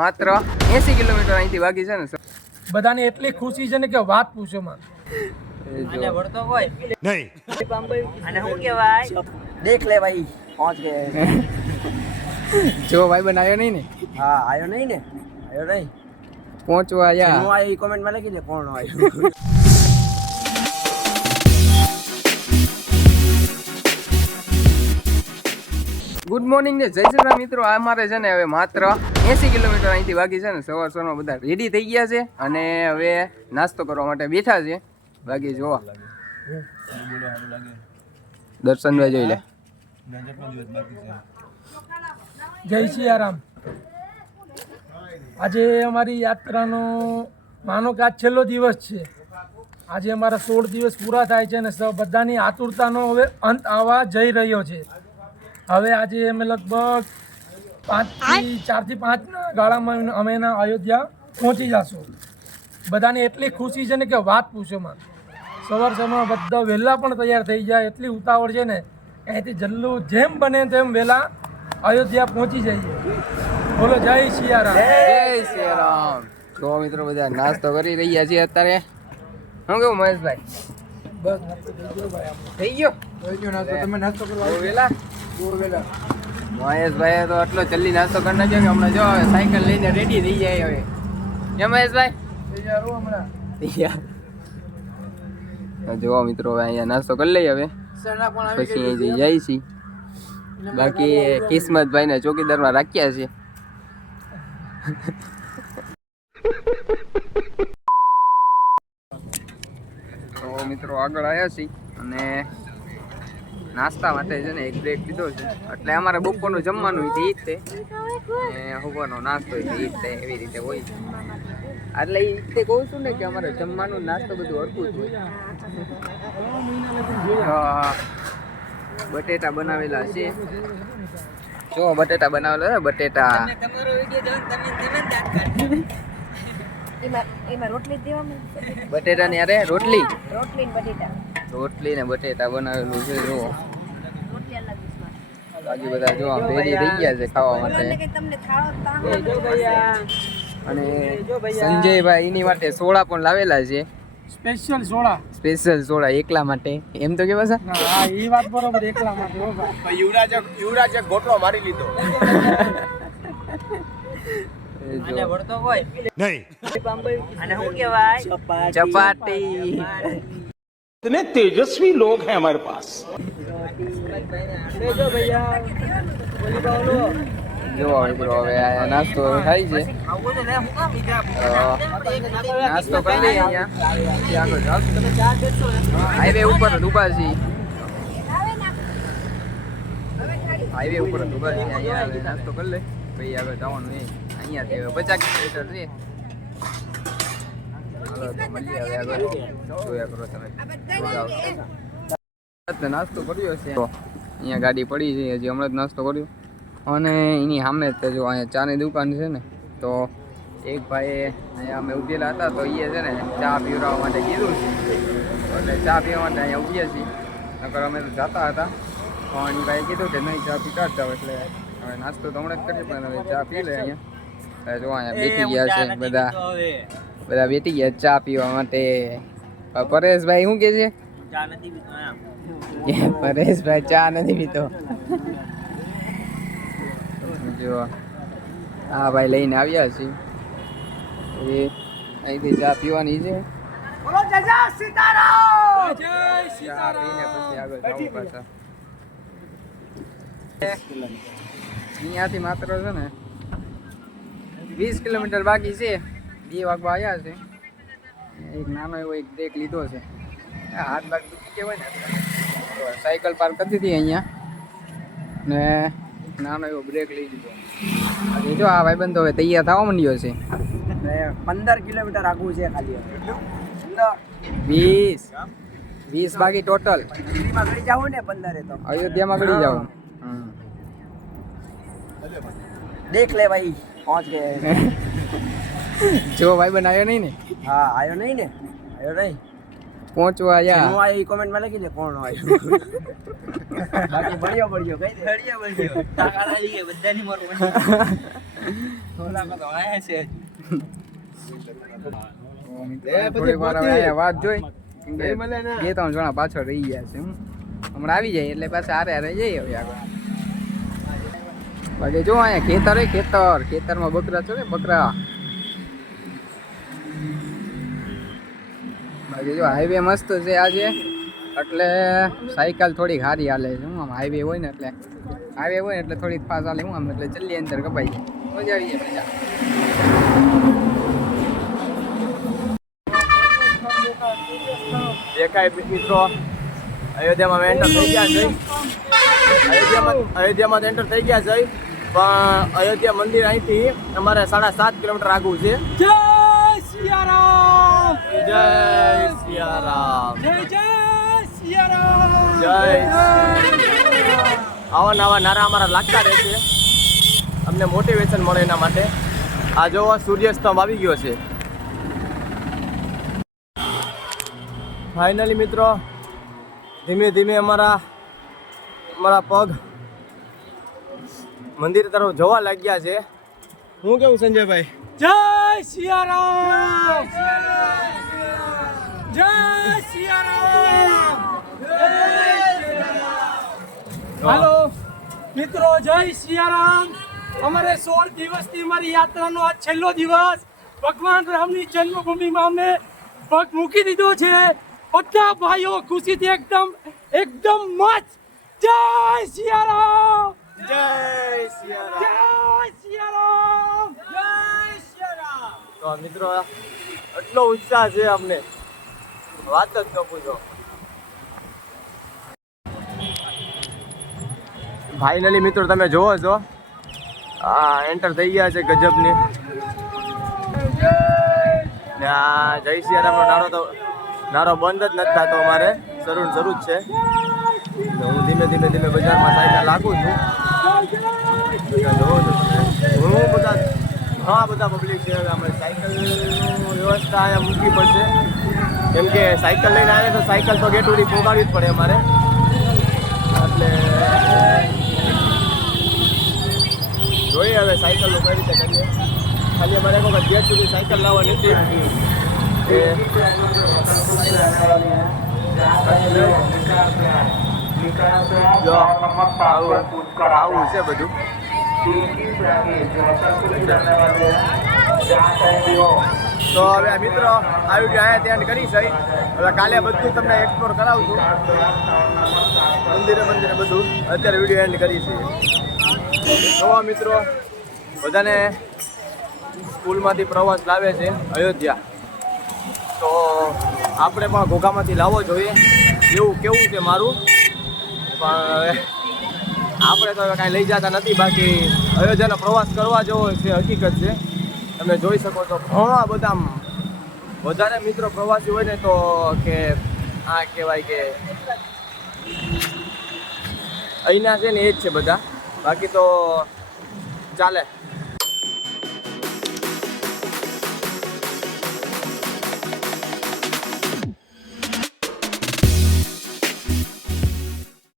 માત્ર 80 કિલોમીટર અહીંથી બાકી છે ને બધાને એટલી ખુશી છે ને કે વાત પૂછો માં આને વળતો કોઈ નહીં અને હું કહેવાય देख ले भाई पहुंच गए જો ભાઈ બનાવ્યો નહીં ને हाँ आयो नहीं ने आयो नहीं પહોંચવા આયા હું આયો કમેન્ટ માં લખી દે કોણ આયો ગુડ મોર્નિંગ ને જય શ્રી રામ મિત્રો. આ અમારે છે ને હવે માત્ર 80 કિલોમીટર અહીંથી બાકી છે ને સવારમાં બધા રેડી થઈ ગયા છે અને હવે નાસ્તો કરવા માટે બેઠા છે. બાકી જોવા દર્શનભાઈ જોઈ લે. જય સિયારામ. આજે અમારી યાત્રાનો માનો કે આજ છેલ્લો દિવસ છે. આજે અમારા 16 દિવસ પૂરા થાય છે અને બધાની આતુરતાનો હવે અંત આવવા જઈ રહ્યો છે. હવે આજે અમે લગભગ 4 થી 5 ના ગાળામાં અમે અયોધ્યા પહોંચી જશું. બધાને એટલી ખુશી છે ને કે વાત પૂછો માં. સવારમાં બધા વહેલા પણ તૈયાર થઈ જાય એટલી ઉતાવળ છે ને અહીંથી જલ્લું જેમ બને તેમ વહેલા અયોધ્યા પહોંચી જઈએ. બોલો જય સિયારામ. જય શ્રી રામ. તો મિત્રો બધા નાસ્તો કરી રહ્યા છીએ અત્યારે. શું કેવું મહેશભાઈ? બસ નાસ્તો થઈ ગયો ભાઈ. થઈ ગયો નાસ્તો. તમે નાસ્તો કરવા બહુ વહેલા મહેશભાઈ તો આટલો જલ્દી નાસ્તો કરી નાખ્યો કે હમણાં જો હવે સાયકલ લઈને રેડી થઈ જાય. હવે કેમ મહેશભાઈ? તૈયાર જો મિત્રો હવે અહીંયા નાસ્તો કરી લઈએ. હવે પછી અહીં જાય છે. બાકી કિસ્મતભાઈ ને ચોકીદારમાં રાખ્યા છે. તો મિત્રો આગળ આવ્યા છીએ અને નાસ્તા માટે છે ને એક બ્રેક લીધો છે. એટલે અમારે બપોરનું જમવાનું એ જ તે અને સવારનો નાસ્તો એ જ તે એવી રીતે હોય. એટલે એ રીતે કહું છું ને કે અમારે જમવાનું નાસ્તો બધું હરખું જ હોય. બટેટા બનાવેલા છે. જો બટેટા બનાવેલા છે. બટેટા તમારો વિડિયો જોઈને તમે એમાં રોટલી દેવામાં બટેટા ને અરે રોટલી રોટલી ને બટેટા રોટલી ને બટેટા બનાવેલું છે. જો રોટલી અલગ બાકી બધા જો આમ રેડી થઈ ગયા છે ખાવા માટે. તમને થાળો અને સંજયભાઈ એની માટે સોડા પણ લાવેલા છે. Special soda. સ્પેશિયલ સોડા એકલા માટે. એમ તો કેવા છે? હા એ વાત બરોબર. એકલા માટે હો ભાઈ. युवराज ગોટલો મારી લીધો આને વળતો કોઈ નહીં અને હું કહેવાય ચપાટી. इतने तेजस्वी लोग हैं हमारे पास જો ભૈયા બોલી બાવલો જો મિત્રો હવે આ નાસ્તો થાય છે. આવું છે ને હું કામ બીજા નાસ્તો કરી લઈએ અહીંયા. હાઈવે ઉપર જ ઊભા છીએ. હાઈવે ઉપર જ ઊભા છીએ. અહીંયા હવે નાસ્તો કરી લે પછી આગળ જવાનું નહીં. અહીંયાથી હવે 50 કિલોમીટર છે. હાલો તો મળીએ હવે આગળ. જોયા કરો તમે. નાસ્તો કર્યો છે. અહીંયા ગાડી પડી છે. હજી હમણાં જ નાસ્તો કર્યો અને એની સામે જ જો અહીંયા ચાની દુકાન છે ને. તો એક ભાઈએ અહીંયા અમે ઊભેલા હતા તો એ છે ને ચા પીવડાવવા માટે કીધું છે. એટલે ચા પીવા માટે અહીંયા ઊભીએ છીએ. નકર અમે તો જતા હતા પણ એ ભાઈએ કીધું કે નહીં ચા પીતા જ જાઓ. એટલે હવે નાસ્તો તો હમણાં જ કરીએ પણ હવે ચા પી લે અહીંયા. જો અહીંયા બેઠી ગયા છે બધા બેઠી ગયા ચા પીવા માટે. પરેશભાઈ શું કે છે? ચા નથી પીતો પરેશભાઈ ચા નથી પીતો. જો હા ભાઈ લઈને આવ્યા છીએ. એ અહીંથી ચા પીવાની છે. ચા પીને પછી આગળ જવું પાછા. અહીંયાથી માત્ર છે ને 20 કિલોમીટર બાકી છે. 2 વાગવા આવ્યા છે. એક નાનો એવો એક બ્રેક લીધો છે. હાથ બાગ દુખી કહેવાય ને. સાયકલ પાર્ક કરી દીધી અહીંયા ને નાનો એવો બ્રેક લઈ દીધો. જો આ ભાઈબંધો હવે તૈયાર થવા માંડ્યો છે. 15 કિલોમીટર આગું છે ખાલી 20 બાકી ટોટલ. દિલ્હીમાં ગળી જાવ ને 15 તો અયોધ્યામાં ગળી જાવ. देख ले भाई पहुंच गए જો ભાઈ બનાવ્યો નહીં ને हाँ आयो नहीं ने आयो नहीं પહોંચવા આયા. હું આયો કમેન્ટ માં લખી દે કોણ આયો બાકી બળિયો કઈ દે બળિયો તાકાત આવી ગઈ બધાની મોર થોડીક વાર હવે અહીંયા વાત જોઈ કેમ કે 2-3 જણા પાછળ રહી ગયા છે હમણાં આવી જાય એટલે પાછા હારે જઈએ હવે આગળ. બાકી જો અહીંયા ખેતરમાં બકરા છે ને બકરા. બાકી જો હાઈવે મસ્ત છે આજે એટલે સાયકલ થોડીક સારી હાલે છે આમ હાઈવે હોય ને એટલે થોડીક ફાસ્ટ હાલે આમ એટલે જલ્દી અંદર કપાઈ જાય મજા આવી જાય દેખાય મિત્રો અયોધ્યામાં એન્ટર થઈ ગયા છે અયોધ્યામાં એન્ટર થઈ ગયા છે પણ અયોધ્યા મંદિર અહીંથી અમારે 7.5 કિલોમીટર આગળ છે. જય સિયારામ જય સિયારામ જય સિયારામ જય આવા નવા નારા અમારા લાગતા રહેશે અમને મોટિવેશન મળે એના માટે. આ જોવા સૂર્યસ્તંભ આવી ગયો છે ફાઇનલી મિત્રો. ધીમે ધીમે અમારા પગ મંદિર તરફ જવા લાગ્યા છે. હું કેવું સંજયભાઈ? જય સિયારામ જય સિયારામ હાલો મિત્રો, જય સિયારામ. અમારે 16 દિવસની અમારી યાત્રાનો આ છેલ્લો દિવસ. ભગવાન રામની જન્મભૂમિમાં અમને પગ મૂકી દીધો છે. બધા ભાઈઓ ખુશીથી એકદમ મસ્ત. જય સિયારામ જય સિયારામ જય સિયારામ જય સિયારામ. તો મિત્રો એટલો ઉત્સાહ છે અમને વાત જ ન પૂછો. ફાઇનલી મિત્રો તમે જોવો છો આ એન્ટર થઈ ગયા છે ગજબની. ને આ જય સિયારામનો નારો બંધ જ નથી થતો અમારે શરૂ જ છે. તો હું ધીમે ધીમે બજારમાં સાયકલ લાગું છું. જોવો છો તમે બધા પબ્લિક છે. અમે સાયકલની વ્યવસ્થા અહીંયા મૂકવી પડશે કેમ કે સાયકલ લઈને આવે તો સાયકલ તો ગેટ સુધી પહોંચાડવી જ પડે અમારે. એટલે જોઈએ હવે સાયકલનું કઈ રીતે કરીએ. ખાલી અમારે એક વખત ગેટ સુધી સાયકલ લાવવાની હતી. જો આવું છે બધું. તો હવે મિત્રો આ વિડીયો અહીંયા ત્યાં કરી છે. હવે કાલે બધું તમને એક્સપ્લોર કરાવું છું મંદિરે બધું. અત્યારે વિડીયો એન્ડ કરી છે. નવા મિત્રો બધાને સ્કૂલમાંથી પ્રવાસ લાવે છે અયોધ્યા, તો આપણે પણ ઘોઘામાંથી લાવવો જોઈએ એવું કેવું છે મારું. પણ આપણે તો હવે કાંઈ લઈ જતા નથી. બાકી અયોધ્યાનો પ્રવાસ કરવા જેવો છે, હકીકત છે. તમે જોઈ શકો છો ઘણા બધા વધારે મિત્રો પ્રવાસી હોય ને તો કે આ કહેવાય કે અહીંના છે ને એ જ છે બધા. બાકી તો ચાલે.